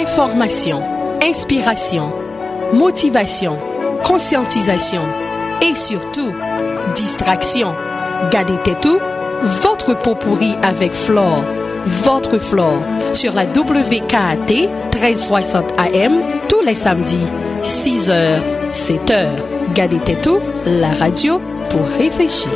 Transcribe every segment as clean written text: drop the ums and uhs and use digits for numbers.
Information, inspiration, motivation, conscientisation et surtout, distraction. Gardez tout, votre pot pourri avec Flore, votre Flore, sur la WKAT 1360 AM tous les samedis, 6h, 7h. Gardez tout, la radio pour réfléchir.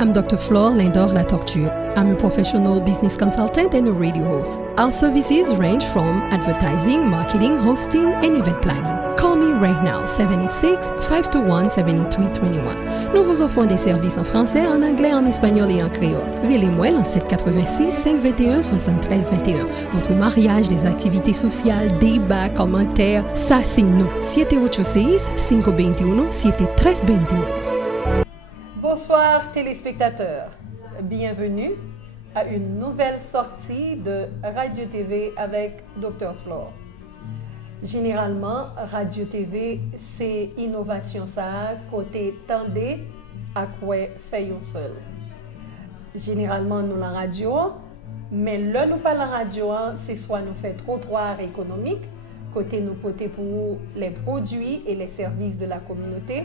I'm Dr. Flore Lindor La Tortue. I'm a professional business consultant and a radio host. Our services range from advertising, marketing, hosting, and event planning. Call me right now, 786-521-7321. Nous vous offrons des services en français, en anglais, en espagnol et en créole. Relez-moi en 786-521-7321. Votre mariage, des activités sociales, débats, commentaires, ça c'est nous. 786-521-7321. Bonsoir téléspectateurs, bienvenue à une nouvelle sortie de Radio TV avec Dr. Flore. Généralement, Radio TV, c'est innovation ça, côté tendez à quoi fait un seul. Généralement, nous la radio, mais là nous pas la radio, c'est soit nous fait trottoir économique, côté nous côté pour les produits et les services de la communauté,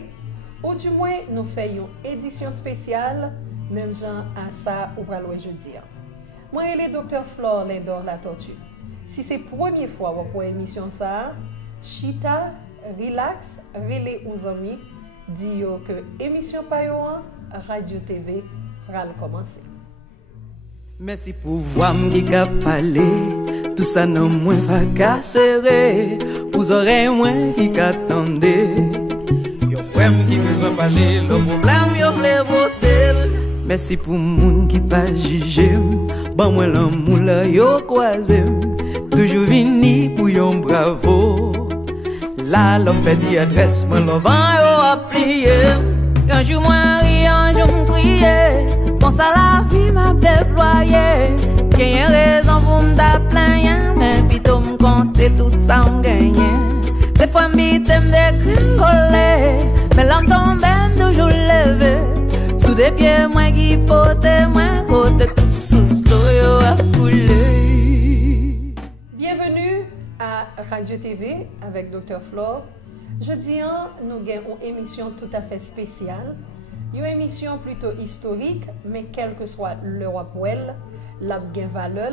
ou du moins nous faisons une édition spéciale, même genre à ça ou à jeudi. Moi, je suis Dr. Flore Lindor La Tortue. Si c'est la première fois pour l'émission ça, chita, relax, relais aux amis, dis que l'émission Payoan, Radio TV, va commencer. Merci pour voir qui a parlé, tout ça non moins va casser, vous aurez moins qui attendez. Yo frère qui besoin parler, le problème yo vle voter. Merci pour moun qui pas jugé, bon moi l'amour là yo croisé, toujours vini pour yon bravo. Là l'homme perdit adresse, moi l'envant yo a plié. Un jour moi ri, un jour m'crier, bon ça la vie m'a déployé. Qu'y'a raison pour m'dapplayer, mais plutôt m'compter tout ça m'gagner. Des fois m'bite m'décrire, mais l'homme tombe toujours levé. Sous des pieds moi qui pote, moi côté tout sous yo a coulé. Bienvenue à Radio TV avec Dr. Flore. Jeudi, nous avons une émission tout à fait spéciale. Une émission plutôt historique, mais quel que soit l'heure pour elle, la gain valeur.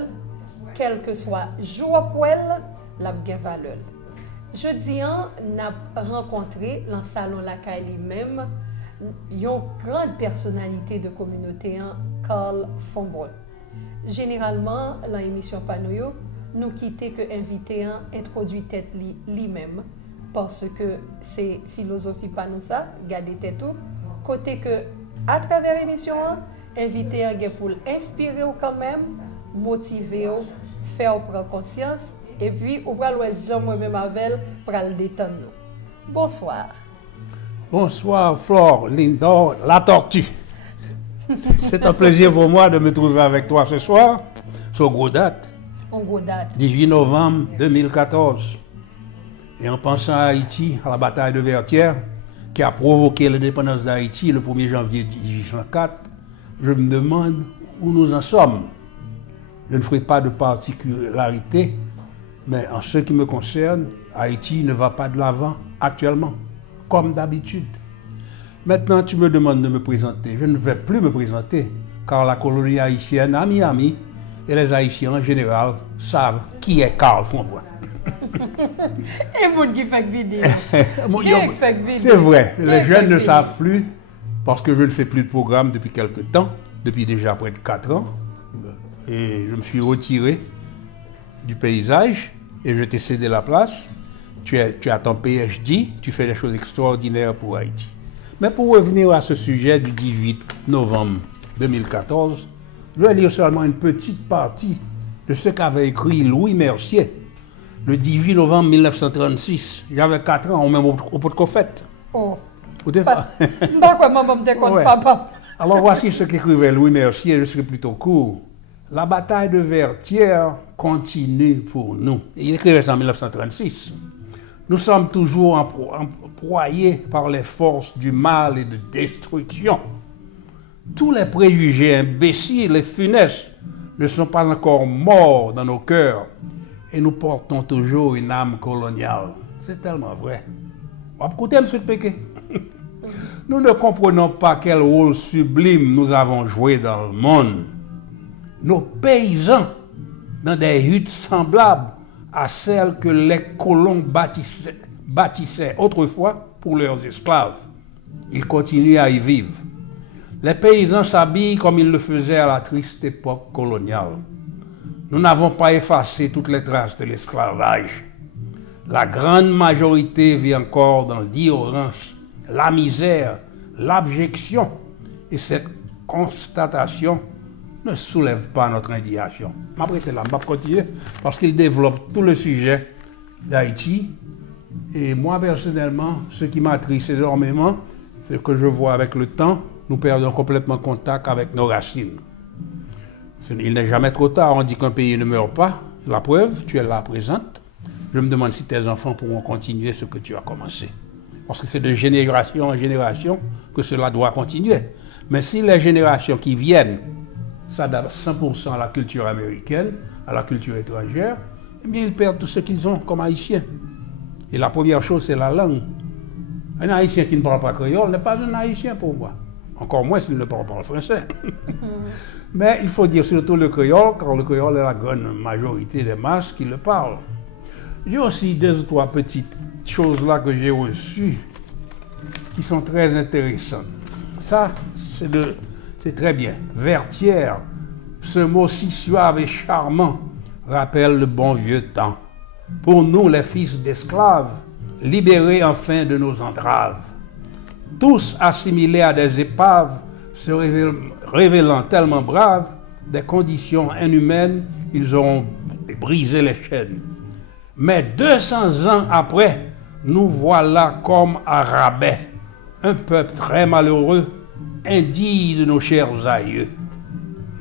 Quel que soit jour pour elle, la gain valeur. Jeudi, nous avons rencontré dans le salon Lacaille lui-même une grande personnalité de communauté, Carl Fonbron. Généralement, dans l'émission Panoyo, nous quittons que invité introduit tête lui-même parce que c'est philosophie Panoussa, garder tête tout. Côté que, à travers l'émission, invité pour inspirer quand même, motiver, faire prendre conscience et puis, on va le Jean moi-même avec pour le détendre. Bonsoir. Bonsoir, Flore Lindor La Tortue. C'est un plaisir pour moi de me trouver avec toi ce soir, sur gros date. En gros date. 18 novembre 2014. Et en pensant à Haïti, à la bataille de Vertières, qui a provoqué l'indépendance d'Haïti le 1er janvier 1804, je me demande où nous en sommes. Je ne ferai pas de particularité, mais en ce qui me concerne, Haïti ne va pas de l'avant actuellement, comme d'habitude. Maintenant, tu me demandes de me présenter. Je ne vais plus me présenter, car la colonie haïtienne à Miami et les Haïtiens en général savent qui est Carl Fonbron. Et vous qui fait vidéo. C'est vrai, les jeunes ne savent plus, parce que je ne fais plus de programme depuis quelque temps, depuis déjà près de 4 ans, et je me suis retiré du paysage, et je t'ai cédé la place. Tu as ton PhD, tu fais des choses extraordinaires pour Haïti. Mais pour revenir à ce sujet du 18 novembre 2014, je vais lire seulement une petite partie de ce qu'avait écrit Louis Mercier le 18 novembre 1936. J'avais 4 ans, même au pot de coffette. Oh. Papa. Alors voici ce qu'écrivait Louis Mercier, je serai plutôt court. La bataille de Vertières continue pour nous. Il écrivait ça en 1936. Nous sommes toujours employés par les forces du mal et de destruction. tous les préjugés imbéciles et funestes ne sont pas encore morts dans nos cœurs et nous portons toujours une âme coloniale. C'est tellement vrai. Écoutez, M. Péquet, nous ne comprenons pas quel rôle sublime nous avons joué dans le monde. Nos paysans, dans des huttes semblables à celles que les colons bâtissaient autrefois pour leurs esclaves. Ils continuent à y vivre. Les paysans s'habillent comme ils le faisaient à la triste époque coloniale. Nous n'avons pas effacé toutes les traces de l'esclavage. La grande majorité vit encore dans l'ignorance, la misère, l'abjection. Et cette constatation ne soulève pas notre indignation. Je vais continuer parce qu'il développe tout le sujet d'Haïti. Et moi, personnellement, ce qui m'attriste énormément, c'est que je vois avec le temps, nous perdons complètement contact avec nos racines. Il n'est jamais trop tard, on dit qu'un pays ne meurt pas. La preuve, tu es là présente. Je me demande si tes enfants pourront continuer ce que tu as commencé. Parce que c'est de génération en génération que cela doit continuer. Mais si les générations qui viennent s'adaptent 100% à la culture américaine, à la culture étrangère, eh bien ils perdent tout ce qu'ils ont comme haïtiens. Et la première chose, c'est la langue. Un haïtien qui ne parle pas créole n'est pas un haïtien pour moi. Encore moins s'il ne parle pas le français. Mais il faut dire surtout le créole, car le créole est la grande majorité des masses qui le parlent. J'ai aussi deux ou trois petites choses là que j'ai reçues qui sont très intéressantes. Ça, c'est très bien. Vertière, ce mot si suave et charmant rappelle le bon vieux temps. Pour nous, les fils d'esclaves, libérés enfin de nos entraves. Tous assimilés à des épaves, se révélant tellement braves, des conditions inhumaines, ils auront brisé les chaînes. Mais 200 ans après, nous voilà comme à rabais, un peuple très malheureux, indigne de nos chers aïeux.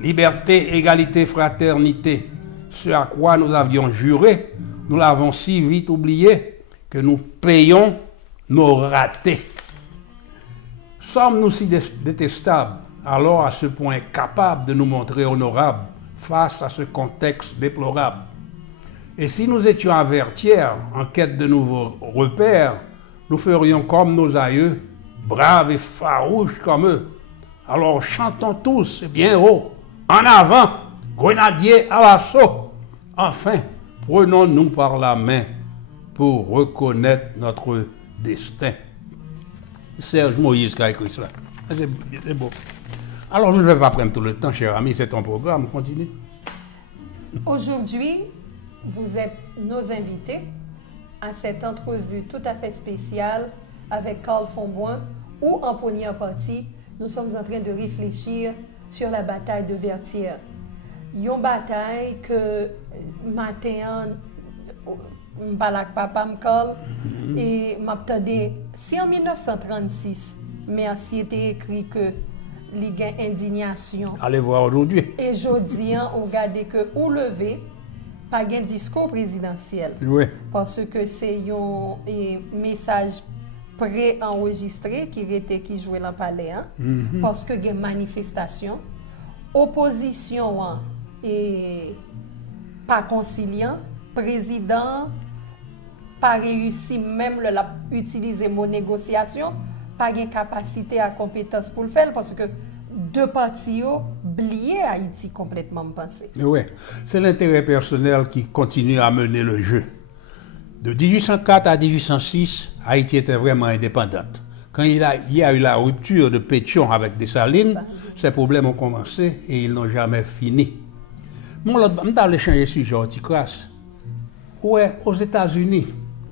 Liberté, égalité, fraternité, ce à quoi nous avions juré, nous l'avons si vite oublié que nous payons nos ratés. Sommes-nous si détestables, alors à ce point capables de nous montrer honorables face à ce contexte déplorable? Et si nous étions à Vertière, en quête de nouveaux repères, nous ferions comme nos aïeux, braves et farouches comme eux. Alors chantons tous bien haut, en avant, grenadiers à l'assaut. Enfin, prenons-nous par la main pour reconnaître notre destin. Serge Moïse qui a écrit cela. C'est beau. Alors je ne vais pas prendre tout le temps, cher ami, c'est ton programme, continue. Aujourd'hui, vous êtes nos invités à cette entrevue tout à fait spéciale avec Carl Fonboin, où en première partie, nous sommes en train de réfléchir sur la bataille de Vertière. Une bataille que matin, m'balak papa m'call et m'attendait. Si en 1936, merci était écrit que les gains indignation. Allez voir aujourd'hui. Et aujourd'hui, on regarde que ou levé pas un discours présidentiel. Oui. Parce que c'est un message pré-enregistré qui jouait dans le palais. Hein? Parce que il y a une manifestation. Opposition et pas conciliant. Président pas réussi même utiliser mot négociation. Pas de capacité à compétence pour le faire parce que deux partis oublié Haïti complètement pensé. Oui, c'est l'intérêt personnel qui continue à mener le jeu. De 1804 à 1806, Haïti était vraiment indépendante. Quand il y a eu la rupture de Pétion avec Dessalines, ces problèmes ont commencé et ils n'ont jamais fini. Moi, je vais aller changer de sujet petit crasse. Ouais, aux États-Unis,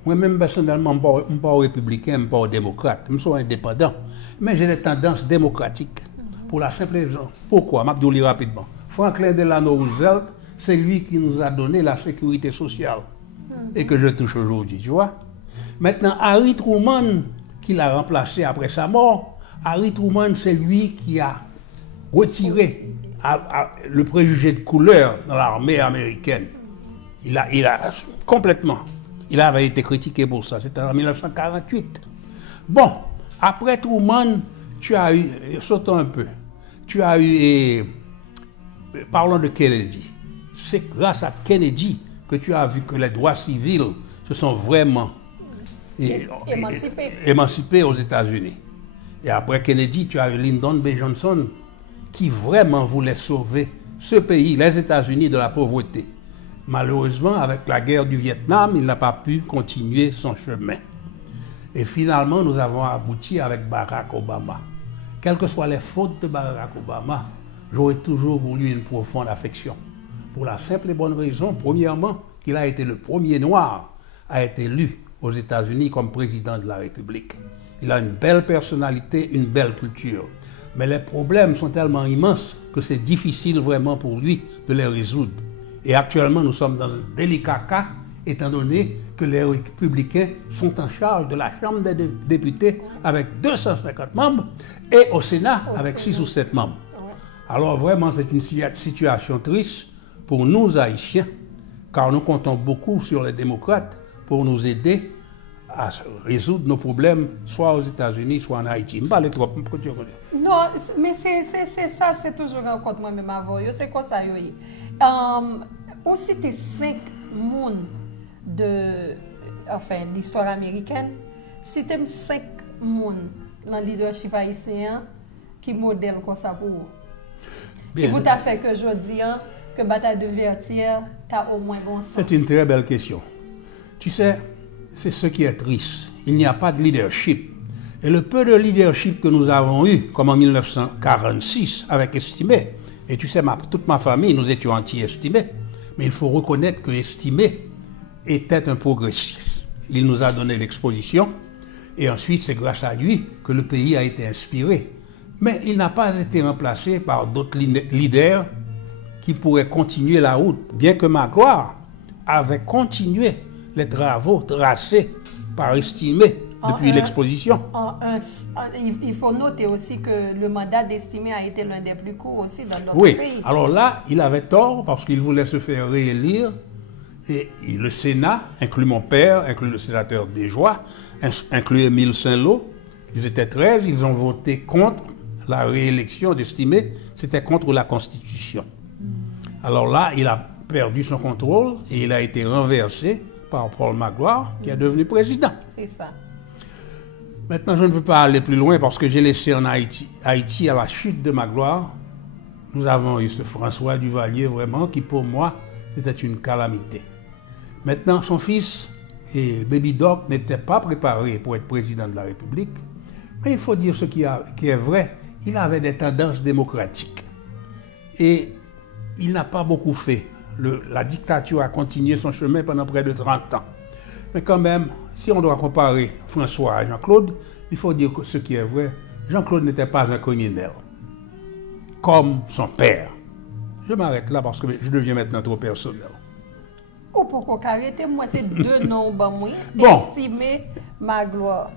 moi-même personnellement, je ne suis pas républicain, je ne suis pas démocrate, je suis indépendant, mais j'ai des tendances démocratiques. Pour la simple raison. Pourquoi? Je vais rapidement. Franklin Delano Roosevelt, c'est lui qui nous a donné la sécurité sociale et que je touche aujourd'hui, tu vois. Maintenant, Harry Truman, qui l'a remplacé après sa mort, Harry Truman, c'est lui qui a retiré le préjugé de couleur dans l'armée américaine. Il a complètement. Il avait été critiqué pour ça. C'était en 1948. Bon, après Truman, tu as eu, sautons un peu, tu as eu, parlons de Kennedy, c'est grâce à Kennedy que tu as vu que les droits civils se sont vraiment émancipés aux États-Unis. Et après Kennedy, tu as eu Lyndon B. Johnson qui vraiment voulait sauver ce pays, les États-Unis, de la pauvreté. Malheureusement, avec la guerre du Vietnam, il n'a pas pu continuer son chemin. Et finalement, nous avons abouti avec Barack Obama. Quelles que soient les fautes de Barack Obama, j'aurais toujours voulu une profonde affection. Pour la simple et bonne raison, premièrement, qu'il a été le premier noir à être élu aux États-Unis comme président de la République. Il a une belle personnalité, une belle culture. Mais les problèmes sont tellement immenses que c'est difficile vraiment pour lui de les résoudre. Et actuellement, nous sommes dans un délicat cas, étant donné que les républicains sont en charge de la Chambre des députés avec 250 membres et au Sénat avec 6 ou 7 membres. Alors vraiment, c'est une situation triste pour nous, Haïtiens, car nous comptons beaucoup sur les démocrates pour nous aider à résoudre nos problèmes, soit aux États-Unis, soit en Haïti. Je ne parle trop. Non, mais c'est ça, c'est toujours un compte moi-même avant. C'est quoi ça, oui. Ou c'était 5 personnes de l'histoire américaine, c'était 5 personnes dans le leadership haïtien qui modèle comme ça pour vous. Qui vous a fait que je dis que bataille de Vertières, tu as au moins bon sens. C'est une très belle question. Tu sais, c'est ce qui est triste. Il n'y a pas de leadership. Et le peu de leadership que nous avons eu, comme en 1946 avec Estimé, et tu sais, toute ma famille, nous étions anti-Estimé, mais il faut reconnaître que Estimé était un progressiste. Il nous a donné l'exposition, et ensuite c'est grâce à lui que le pays a été inspiré. Mais il n'a pas été remplacé par d'autres leaders qui pourraient continuer la route, bien que Magloire avait continué les travaux tracés par Estimé depuis l'exposition. Il faut noter aussi que le mandat d'Estimé a été l'un des plus courts aussi dans notre pays. Oui, alors là, il avait tort parce qu'il voulait se faire réélire. Et le Sénat, inclus mon père, inclus le sénateur Desjoie, inclus Émile Saint-Lô, ils étaient 13, ils ont voté contre la réélection d'Estimé, c'était contre la Constitution. Alors là, il a perdu son contrôle et il a été renversé par Paul Magloire, qui est devenu président. C'est ça. Maintenant, je ne veux pas aller plus loin parce que j'ai laissé en Haïti. Haïti, à la chute de Magloire, nous avons eu ce François Duvalier, vraiment, qui pour moi, c'était une calamité. Maintenant, son fils et Baby Doc n'étaient pas préparés pour être président de la République. Mais il faut dire ce qui est vrai. Il avait des tendances démocratiques. Et il n'a pas beaucoup fait. La dictature a continué son chemin pendant près de 30 ans. Mais quand même, si on doit comparer François à Jean-Claude, il faut dire que ce qui est vrai, Jean-Claude n'était pas un criminel, comme son père. Je m'arrête là parce que je deviens maintenant trop personnel. Ou pourquoi arrêter moi c'est 2 noms bon. Estimé Magloire.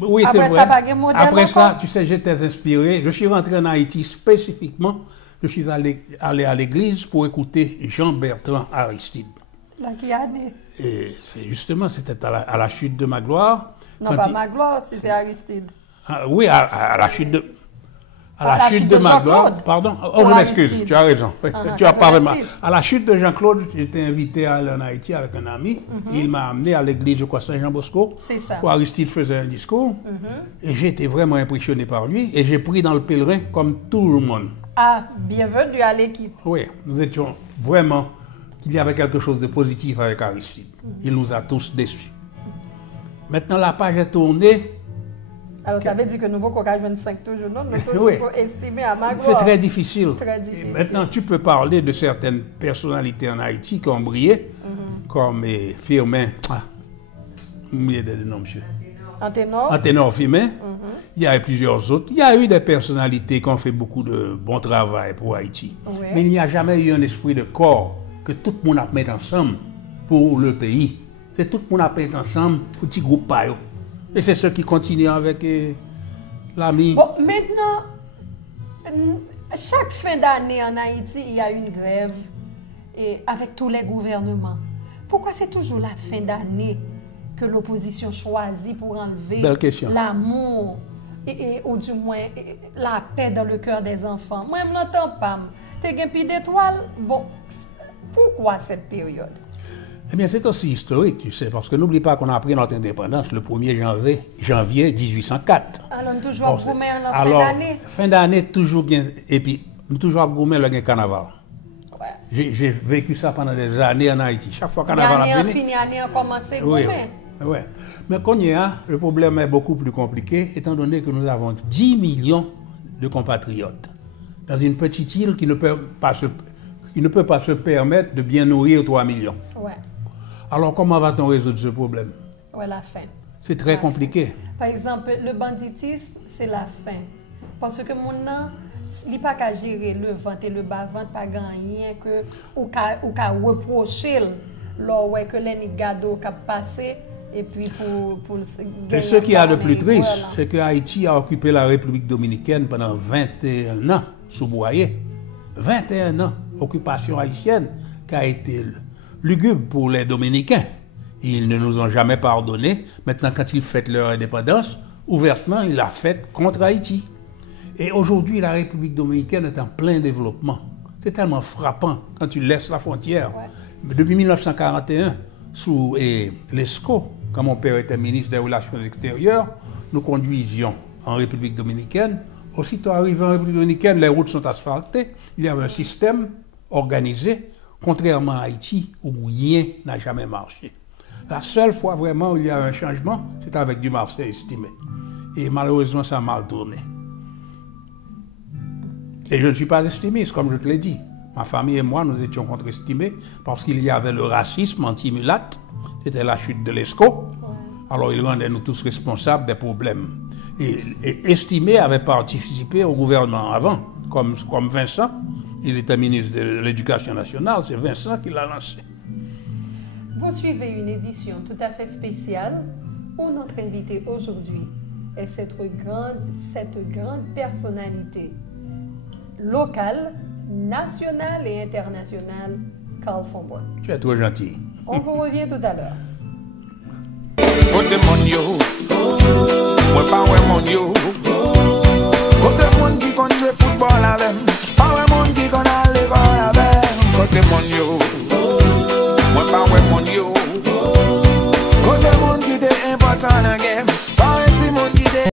Oui, c'est vrai. Après ça, tu sais, j'étais inspiré. Je suis rentré en Haïti spécifiquement. Je suis allé à l'église pour écouter Jean-Bertrand Aristide. Dans quelle année? Et justement, c'était à la chute de Magloire. Non, pas Magloire, c'est Aristide. Oui, à la chute de... À la chute de Magloire, pardon. Oh, je m'excuse, tu as raison. Tu as parlé mal. À la chute de Jean-Claude, j'étais invité à aller en Haïti avec un ami. Il m'a amené à l'église, je crois, Saint-Jean-Bosco. C'est ça. Où Aristide faisait un discours. Et j'ai été vraiment impressionné par lui. Et j'ai pris dans le pèlerin comme tout le monde. Ah, bienvenue à l'équipe. Oui, nous étions vraiment... Il y avait quelque chose de positif avec Aristide. Il nous a tous déçus. Maintenant, la page est tournée. Alors, ça veut dire que nous avons 25 toujours, non? Nous sommes estimés à Magloire. C'est très difficile. Très difficile. Maintenant, tu peux parler de certaines personnalités en Haïti qui ont brillé, comme Firmin. Oubliez des noms, monsieur. Anténor Firmin. Il y a eu plusieurs autres. Il y a eu des personnalités qui ont fait beaucoup de bon travail pour Haïti. Oui. Mais il n'y a jamais eu un esprit de corps que tout le monde a mis ensemble pour le pays. C'est tout le monde a mis ensemble pour petit groupe payo. Et c'est ce qui continue avec l'ami. Bon, maintenant, chaque fin d'année en Haïti, il y a une grève et avec tous les gouvernements. Pourquoi c'est toujours la fin d'année que l'opposition choisit pour enlever l'amour ou du moins la paix dans le cœur des enfants. Moi, je n'entends pas. Tu as plus d'étoiles. Bon, pourquoi cette période? Eh bien, c'est aussi historique, tu sais, parce que n'oublie pas qu'on a pris notre indépendance le 1er janvier 1804. Alors, toujours gourmet en fin d'année? Fin d'année, toujours bien, et puis, toujours gourmet le carnaval. Ouais. J'ai vécu ça pendant des années en Haïti. Chaque fois carnaval a fini. Année a commencé gourmet. Oui. Mais qu'on y a, le problème est beaucoup plus compliqué, étant donné que nous avons 10 millions de compatriotes dans une petite île qui ne peut pas se permettre de bien nourrir 3 millions. Ouais. Alors, comment va-t-on résoudre ce problème? Ouais, la faim. C'est très compliqué. Par exemple, le banditisme, c'est la faim. Parce que mon nom, il n'y a pas qu'à gérer le ventre et le bas-ventre, pas gagner que ou qu'à reprocher que les gado qui passé et puis pour et ce qui a de plus triste, c'est que Haïti a occupé la République dominicaine pendant 21 ans sous Boyer. 21 ans, occupation haïtienne qui a été lugubre pour les Dominicains. Ils ne nous ont jamais pardonné. Maintenant, quand ils fêtent leur indépendance, ouvertement, ils la fêtent contre Haïti. Et aujourd'hui, la République dominicaine est en plein développement. C'est tellement frappant quand tu laisses la frontière. Ouais. Depuis 1941, sous l'ESCO, quand mon père était ministre des Relations extérieures, nous conduisions en République dominicaine. Aussitôt arrivé en République dominicaine, les routes sont asphaltées. Il y avait un système organisé, contrairement à Haïti, où rien n'a jamais marché. La seule fois vraiment où il y a un changement, c'est avec du marché estimé. Et malheureusement, ça a mal tourné. Et je ne suis pas estimiste, comme je te l'ai dit. Ma famille et moi, nous étions contre-estimés parce qu'il y avait le racisme anti-mulâtre. C'était la chute de l'ESCO. Alors, il rendait nous tous responsables des problèmes. Et Estimé avait participé au gouvernement avant, comme Vincent. Il était ministre de l'Éducation nationale. C'est Vincent qui l'a lancé. Vous suivez une édition tout à fait spéciale où notre invité aujourd'hui est cette grande personnalité locale, nationale et internationale, Carl Fonborn. Tu es trop gentil. On vous revient tout à l'heure. Côté mon yo, moi pas ouais mon yo. Côté mon qui connaît football avec, pas ouais mon qui connaît l'école avec. Côté mon yo.